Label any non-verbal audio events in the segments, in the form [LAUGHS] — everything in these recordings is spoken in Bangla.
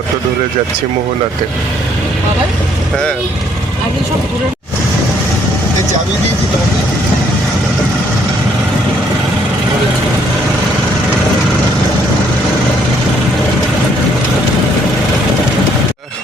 অটো ধরে যাচ্ছি মোহনাতে। হ্যাঁ।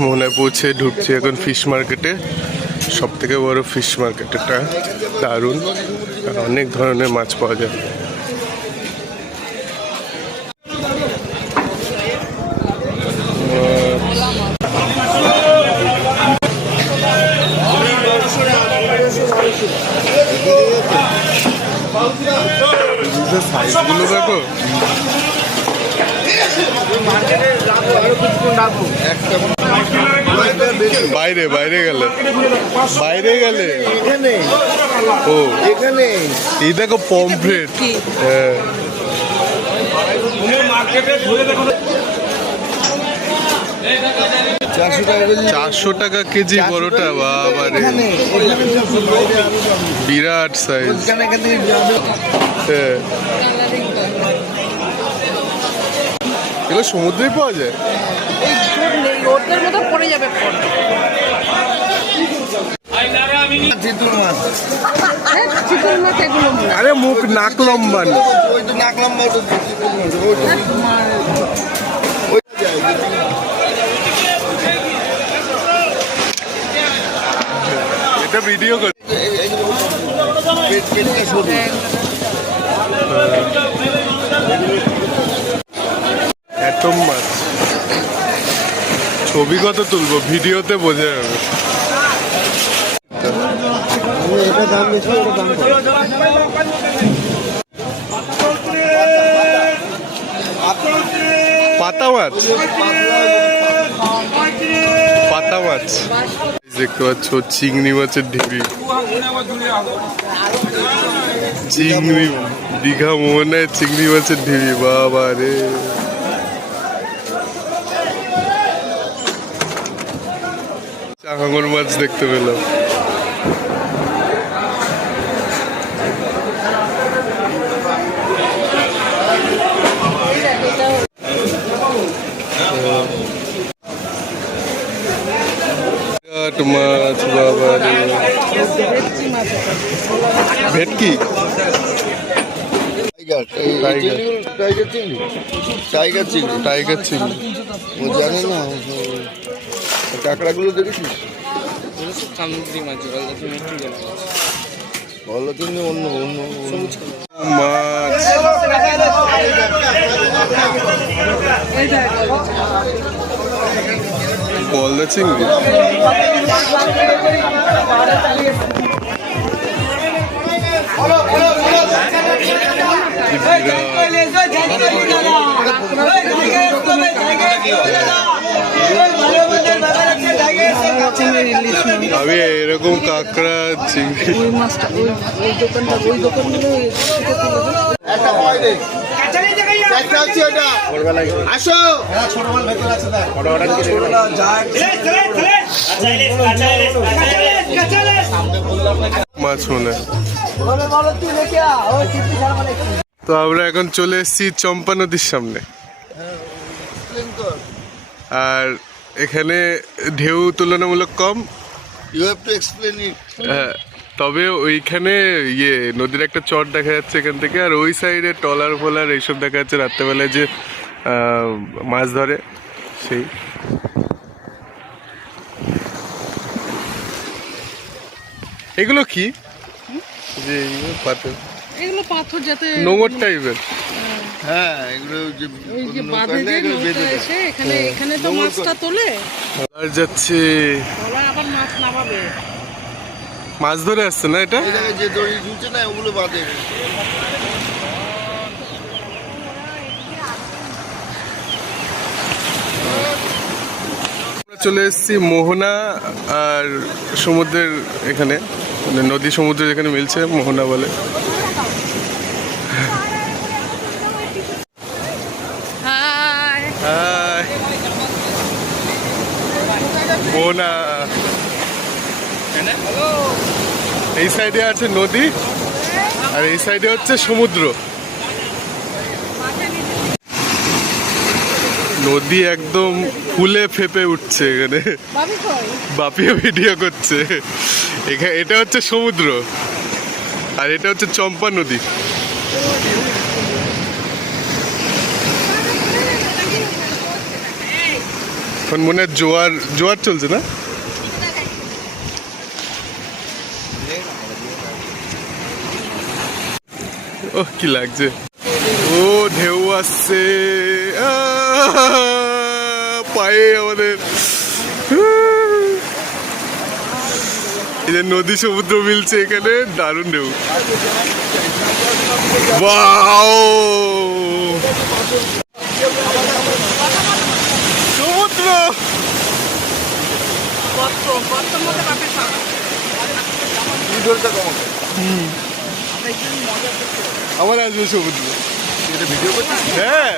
মোহনায় পৌঁছে ঢুকছি এখন ফিশ মার্কেটে সব থেকে বড় ফিশ মার্কেট এটা। দারুণ। অনেক ধরনের মাছ পাওয়া যায় সাইজগুলো দেখো বাইরে বাইরে গেলে। বাইরে গেলে? এখানে। ও। এখানে। এই দেখো পমফ্রেট। হ্যাঁ। চারশো টাকা কেজি চারশো টাকা কেজি বড়টা বাবা রে। এখানে। এখানে চারশো বাইরে আরও দাম বিরাট সাইজ হ্যাঁ এগুলো সমুদ্রেই পাওয়া যায় এই ঝোট নেই ওদের মতো পড়ে যাবে হ্যাঁ। আরে মুখ নাক লম্বা না। নাক লম্বা হ্যাঁ, এটা ভিডিও কর এইগুলো পেট এত মাছ। ছবি কত তুলবো? ভিডিওতে বোঝা যাবে। পাতা মাছ? পাতা মাছ। দেখতে পাচ্ছ, চিংড়ি মাছের ঢিবি। চিংড়ি, দীঘা মোহনায় চিংড়ি মাছের ঢিবি। বাবা রে চাঙর মাছ দেখতে পেলাম। মাছ বাবা ভেটকি? টাইগার চিংড়ি টাইগার চিংড়ি? টাইগার চিংড়ি। ও জানে না। কাঁকড়াগুলো দেখেছিস ভালো চিংড়ি অন্য অন্য অন্য। মাছ গলদা চিংড়ি? আমি এরকম কাঁকড়া চিংড়ি। ওই মাছটা ওই ওই দোকানটা ওই দোকানগুলো থেকে তুলে দে। আসো। মাছ মনে হয়। তো আমরা এখন চলে এসেছি চম্পা নদীর সামনে। আর এখানে ঢেউ তুলনামূলক কম। You have to explain it হ্যাঁ, তবে ওইখানে ইয়ে নদীর একটা চট দেখা যাচ্ছে এখান থেকে আর ওই সাইডে টলার ফলার এইসব দেখা যাচ্ছে রাত্রেবেলায় যে মাছ ধরে সেই। এগুলো কি? যে পাথর। এগুলো পাথর যাতে নোংর টাইপের। হ্যাঁ এগুলো যে ওই যে বাঁধে যে নৌকা এসে এখানে এখানে তো মাছটা তোলে। আর যাচ্ছে তলায় আবার মাছ নামাবে। মাছ ধরে আসছে না এটা? যে দড়ি ঝুলছে না ওগুলো বাদে চলে এসেছি মোহনা আর সমুদ্রের এখানে। মানে নদী সমুদ্র যেখানে মিলছে মোহনা বলে। মোহনা এই সাইডে আছে নদী, আর এই সাইডে হচ্ছে সমুদ্র। নদী একদম ফুলে ফেপে উঠছে এখানে। বাপিও ভিডিও করছে। এখানে এটা হচ্ছে সমুদ্র, আর এটা হচ্ছে চম্পা নদী। এখন মনে জোয়ার জোয়ার চলছে না? ও কি লাগছে। ও, ঢেউ আসছে। পায়ে আমাদের। নদী সমুদ্র মিলছে এখানে, দারুণ ঢেউ। বাও সমুদ্র আমার আসবে ভিডিও করছিস? হ্যাঁ।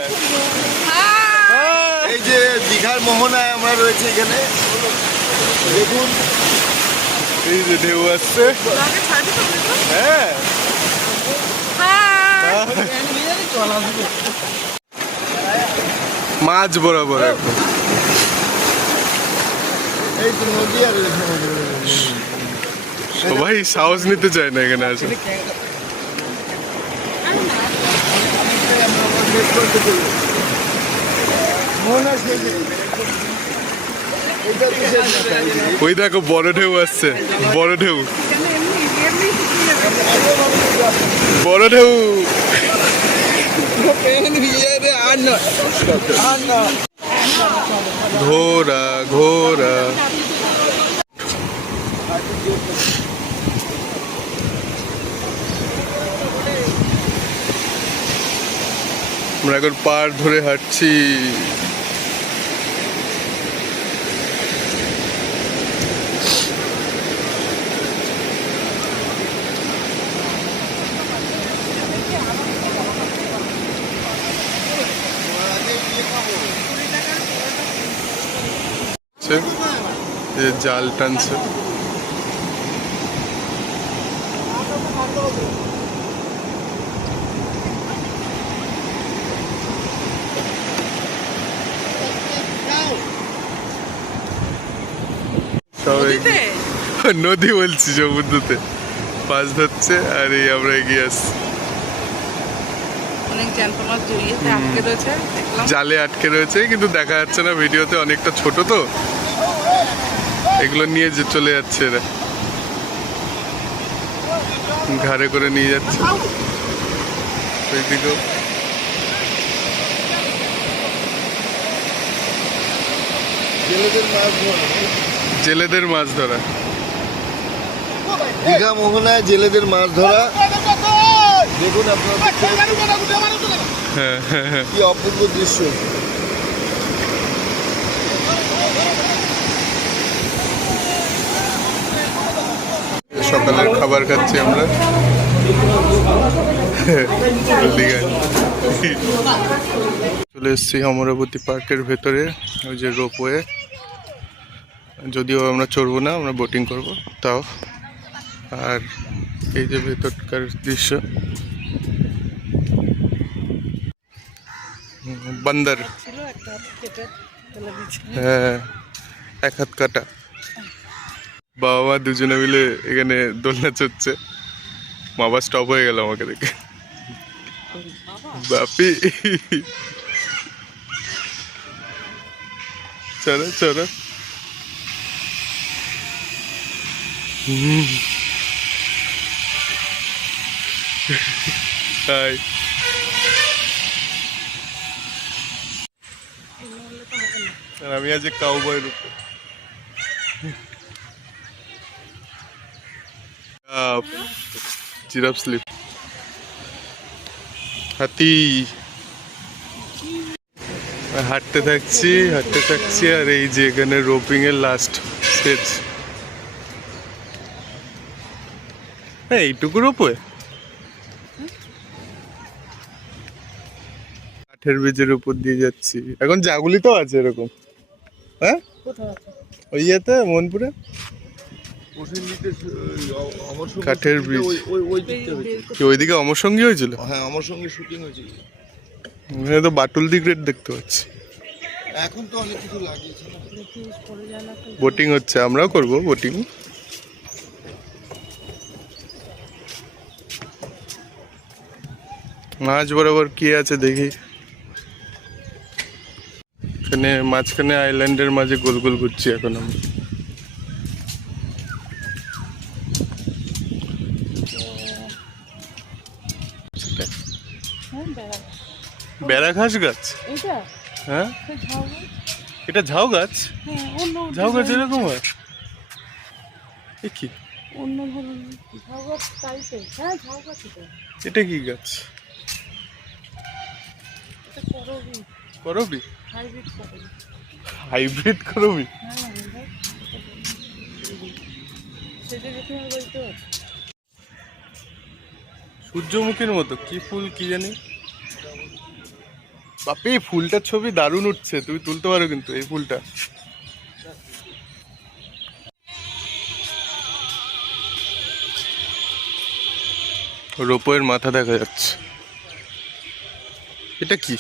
এই যে দীঘার মোহনায় আমরা রয়েছে এখানে। দেখুন। এই যে ঢেউ আসছে। হ্যাঁ। মাছ বরাবর। একদম আর সবাই সাহস নিতে চায় না এখানে আসে। না। ওই দেখো বড় ঢেউ আসছে, বড় ঢেউ। বড় ঢেউ। ঘোরা ঘোরা। আমরা এখন পার ধরে হাঁটছি হচ্ছে এই যে জাল টানছে। নদী বলছি সমুদ্রতে। মাছ ধরছে আর এই আমরা এগিয়ে আসছি। জালে আটকে রয়েছে কিন্তু দেখা যাচ্ছে না ভিডিওতে অনেকটা ছোট তো। এগুলো নিয়ে যে চলে যাচ্ছে এরা। ঘাড়ে করে নিয়ে যাচ্ছে। ওইদিকেও। জেলেদের মাছ ধরা। জেলেদের মাছ ধরা। দীঘা মোহনায় জেলেদের মাছ ধরা। দেখুন আপনার হ্যাঁ হ্যাঁ হ্যাঁ। কি অপূর্ব দৃশ্য। সকালের খাবার খাচ্ছি আমরা। চলে এসেছি অমরাবতী পার্কের ভেতরে ওই যে রোপওয়ে। যদিও আমরা চড়বো না আমরা বোটিং করব তাও। আর এই যে ভেতরকার দৃশ্য। বান্দর। হ্যাঁ এক হাত কাটা। বাবা মা দুজনে মিলে এখানে দোলনা চড়ছে। বাবা স্টপ হয়ে গেল আমাকে দেখে। বাপি। চলো চলো। আর আমি আজ কাউবয়ের উপর জিরাফ স্লিপ হাতি। হাঁটতে থাকছি হাঁটতে থাকছি আর এই যে এখানে রোপিং এর লাস্ট স্টেজ হ্যাঁ এইটুকু রোপে। কাঠের বীজের উপর দিয়ে যাচ্ছি। এখন জাগুলি তো আছে এরকম। হ্যাঁ? ওই ইয়েতে মনপুরে? কাঠের ব্রিজ। কি ওইদিকে অমর সঙ্গী হয়েছিল? হ্যাঁ আমার সঙ্গে শুটিং হয়েছে এখানে তো বাটুল দি গ্রেট দেখতে পাচ্ছি। এখন তো অনেক কিছু লাগিয়েছে বোটিং হচ্ছে আমরাও করব বোটিং মাছ বরাবর কি আছে দেখি। এখানে মাঝখানে আইল্যান্ডের মাঝে গোল গোল ঘুরছি এখন আমি বেড়া ঘাস গাছ? এইটা হ্যাঁ। এটা ঝাউ গাছ? হ্যাঁ অন্য ঝাউ গাছ এরকম হয়? এ কি? অন্য ধরনের ঝাউ গাছ টাইপের হ্যাঁ ঝাউ গাছ এটা। এটা কি গাছ? এটা করবি। করবি? হাইব্রিড করবি। হাইব্রিড করবি? হ্যাঁ সূর্যমুখীর মতো কি ফুল কি জানি? বাপে এই ফুলটার ছবি দারুণ উঠছে তুমি তুলতে পারো কিন্তু এই ফুলটা। রোপোয়ের মাথা দেখা যাচ্ছে। এটা কি?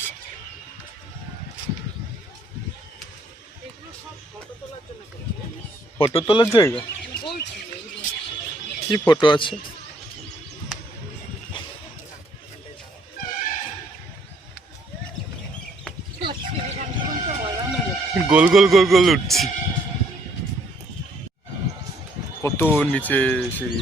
ফটো তোলার জায়গা কি ফটো আছে? গোল গোল গোল গোল উঠছি। কত নিচে সিঁড়ি?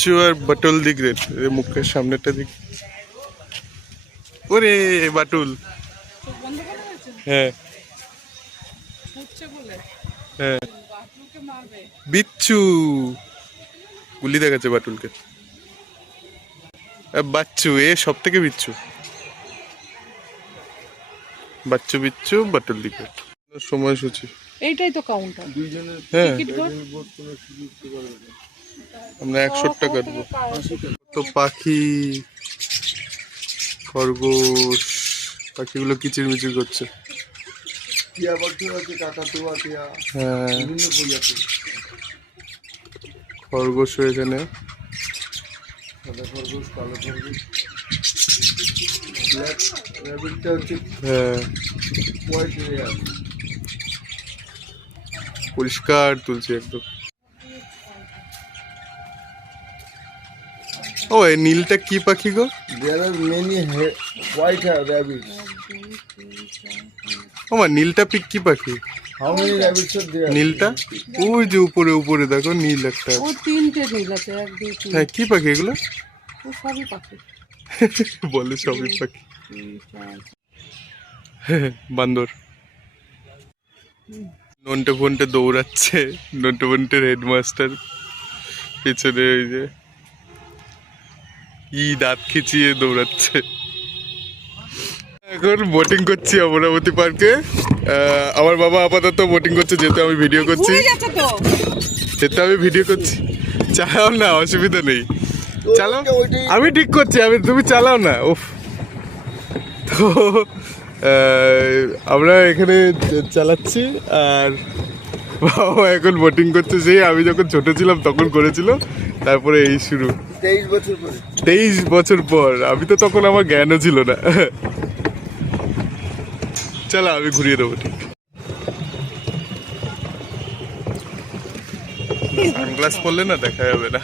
বিচ্ছু আর বাটুল দিক রে মুখের সামনেটা দিক। ওরে বাটুল। হ্যাঁ। হ্যাঁ। বিচ্ছু। গুলি দেখাচ্ছে বাটুলকে। বাচ্চু এ সব থেকে বিচ্ছু। বাচ্চু বিচ্ছু বাটুল দিকে সময়সূচি এইটাই তো কাউন্টার হ্যাঁ। টিকিট করে আমরা একশো টাকা দেবো। তো পাখি, খরগোশ, পাখিগুলো করছে। আছে কাকাতুয়া টিয়া হ্যাঁ। খরগোশ এখানে। হ্যাঁ। পরিষ্কার তুলছে একদম। ও এই নীলটা কি পাখি গো? There are many white rabbit ও মা নীলটা পিক কি পাখি? How many rabbits are there নীলটা? ওই যে উপরে উপরে দেখো নীল একটা। ও তিনটে নীল আছে এক দুই তিন। হ্যাঁ কি পাখি এগুলো? ও সবই পাখি। [LAUGHS] বলে সবই পাখি। [LAUGHS] বান্দর। নন্টে ফন্টে দৌড়াচ্ছে নন্টে ফন্টের হেডমাস্টার পিছনে ওই যে ই দাঁত খিচিয়ে দৌড়াচ্ছে। এখন বোটিং করছি অমরাবতী পার্কে আমার বাবা আপাতত বোটিং করছে যেহেতু আমি ভিডিও করছি। যেহেতু আমি ভিডিও করছি। চালাও না অসুবিধা নেই। চালাও। আমি ঠিক করছি আমি তুমি চালাও না উফ। তো আমরা এখানে চালাচ্ছি আর বাবা এখন বোটিং করছে সেই আমি যখন ছোট ছিলাম তখন করেছিল তারপরে এই শুরু। তেইশ বছর পরে। তেইশ বছর পর আমি তো তখন আমার জ্ঞানও ছিল না। চলো আমি ঘুরিয়ে দেবো ঠিক। সানগ্লাস পরলে না দেখা যাবে না।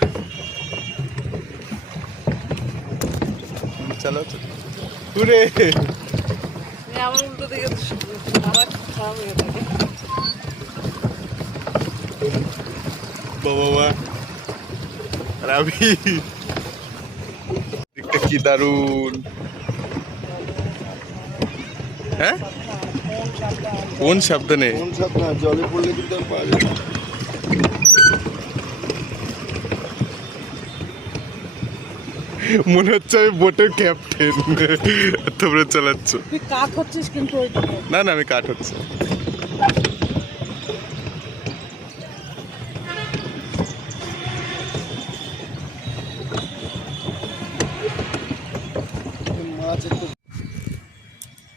চালাও তো। ঘুরে। আমার উল্টো দিকে আবার খারাপ হয়ে থাকে বাবা মা আর আমি দিকটা কি দারুণ হ্যাঁ? কোন সাবধানে? কোন জলে পড়লে কিন্তু আর পাওয়া যাবে মনে হচ্ছে আমি বোটের ক্যাপ্টেন তোমরা চালাচ্ছ। তুই হচ্ছিস কিন্তু না না আমি কাঠ হচ্ছে।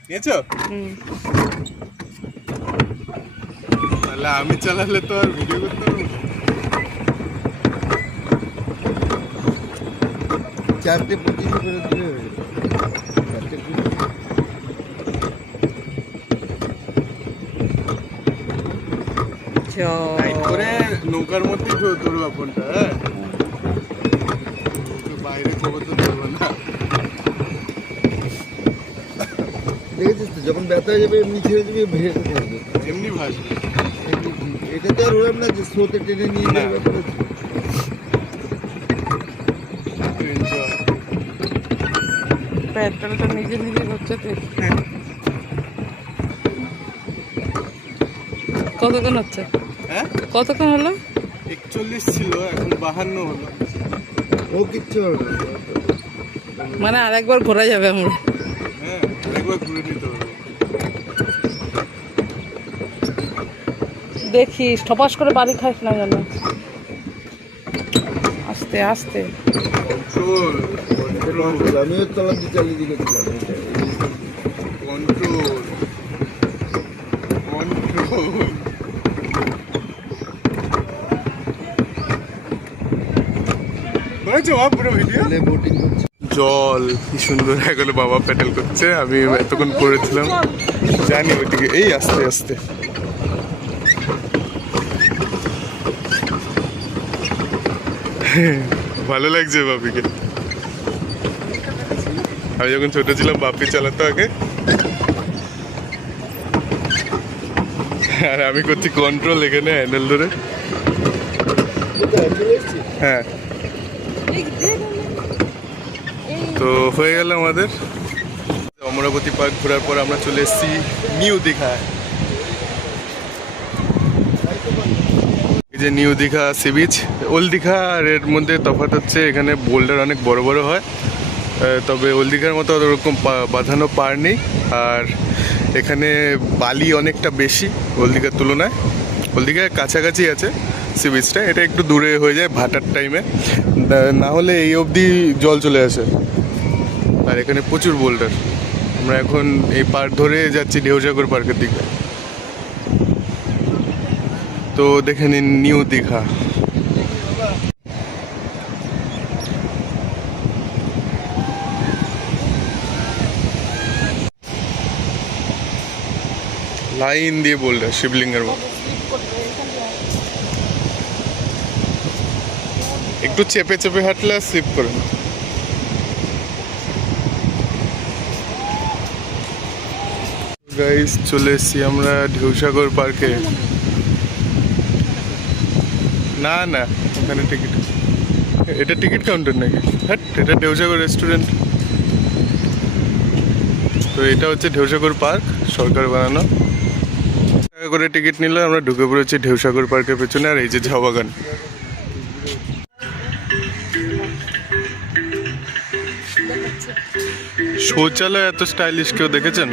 নিয়েছো? তাহলে আমি চালালে তো আর ভিডিও করতে পারব না। চারটে পঁচিশ করে দিলে চারটে করে নৌকার মধ্যেই ধরবা ফোনটা হ্যাঁ তো বাইরে খবর তো ধরবো না দেখেছিস তো যখন ব্যথা হয়ে যাবে এমনি ছেড়ে দিবি ভেসে থাকবে এমনি ভাসবে। এটা তো আর ওরম না যে স্রোতে টেনে নিয়ে যাবে না। ব্যাপার আছে। প্যাডটা নিজে নিজে হচ্ছে তো। কতক্ষণ হচ্ছে? হ্যাঁ? কতক্ষণ হলো? একচল্লিশ ছিল এখন বাহান্ন হলো। ও কিচ্ছু হবে না। মানে আরেকবার ঘোরা যাবে আমরা। হ্যাঁ আরেকবার ঘুরে নিতে হবে দেখিস ঠপাস করে বাড়ি খাস না যেন আস্তে আস্তে। জল, কি সুন্দর এগুলো বাবা প্যাটেল করছে। আমি এতক্ষণ করেছিলাম জানি ওইদিকে এই আস্তে আস্তে। ভালো লাগছে বাপিকে। আমি যখন ছোট ছিলাম, বাপি চালাতো আগে। আর আমি করছি কন্ট্রোল এখানে হ্যান্ডেল ধরে। হ্যাঁ। তো হয়ে গেল আমাদের। অমরাবতী পার্ক ঘোরার পর আমরা চলে এসেছি নিউ দীঘায়। যে new Digha sea beach, old Digha আর এর মধ্যে তফাৎ হচ্ছে এখানে বোল্ডার অনেক বড় বড় হয়। তবে ওল্ড দীঘার মতো ওরকম বাঁধানো পার নেই। আর এখানে বালি অনেকটা বেশি ওল্ড দীঘার তুলনায়। ওল্ড দীঘার কাছাকাছি আছে সি বিচটা, এটা একটু দূরে হয়ে যায় ভাটার টাইমে না হলে এই অবধি জল চলে আসে। আর এখানে প্রচুর বোল্ডার। আমরা এখন এই পার্ক ধরে যাচ্ছি ঢেউসাগর পার্কের দিকে। তো দেখে নিন নিউ দীঘা। লাইন দিয়ে বোল্ডার শিবলিঙ্গের একটু চেপে চেপে হাঁটলে আর স্লিপ করে না। গাইস চলে এসেছি আমরা ঢেউসাগর পার্কে না না, ওখানে টিকিট এটা টিকিট কাউন্টার নাকি? হ্যাঁ এটা ঢেউসাগর রেস্টুরেন্ট তো এটা হচ্ছে ঢেউসাগর পার্ক সরকার বানানো। টাকা করে টিকিট নিলে আমরা ঢুকে পড়েছি ঢেউসাগর পার্কের পেছনে, আর এই যে ঝাউ বাগান। শৌচালয় এত স্টাইলিশ কেউ দেখেছেন?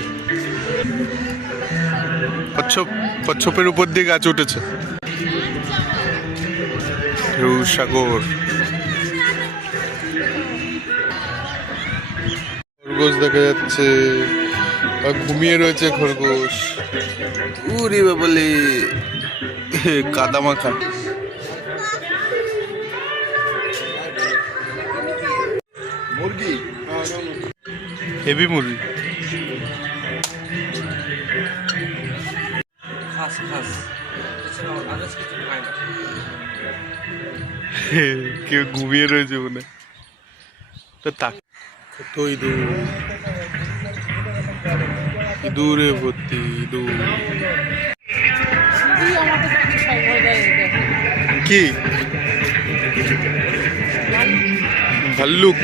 কচ্ছপ, কচ্ছপের উপর দিয়ে গাছ উঠেছে। ঢেউ সাগর। খরগোশ দেখা যাচ্ছে। আর ঘুমিয়ে রয়েছে খরগোশ। উরি বাবলে। কাদা মাখা। মুরগি? হেভি মুরগি। খাস খাস। কেউ ঘুমিয়ে রয়েছে মনে। তো তাক কত ইঁদুর ইঁদুরে ভর্তি ইঁদুর কি? ভাল্লুক।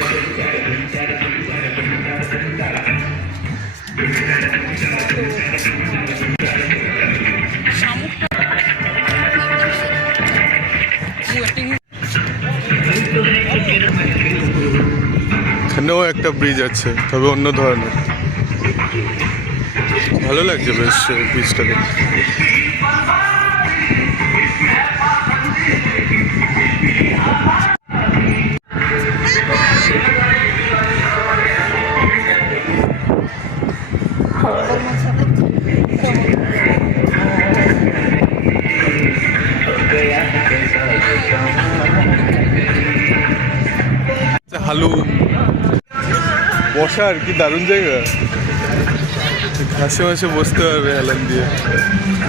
একটা ব্রিজ আছে তবে অন্য ধরনের। ভালো লাগছে বেশ ব্রিজটা দেখতে বসার কি, দারুণ জায়গা। ঘাসে মাসে বসতে পারবে হেলান দিয়ে।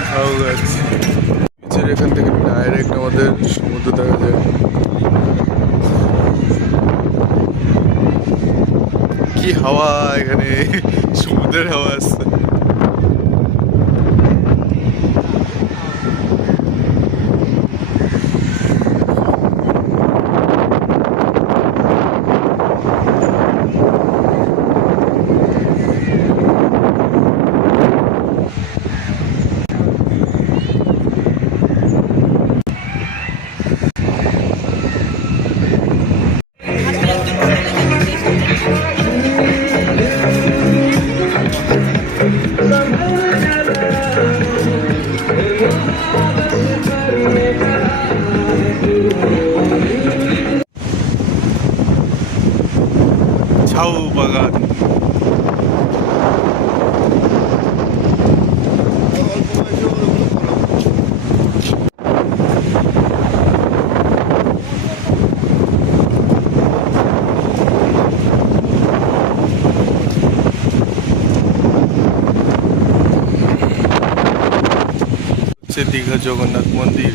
হাও গাছ এখান থেকে ডাইরেক্ট আমাদের সমুদ্র দেখা যায়। কি হাওয়া এখানে? সমুদ্রের হাওয়া আসছে। দীঘা জগন্নাথ মন্দির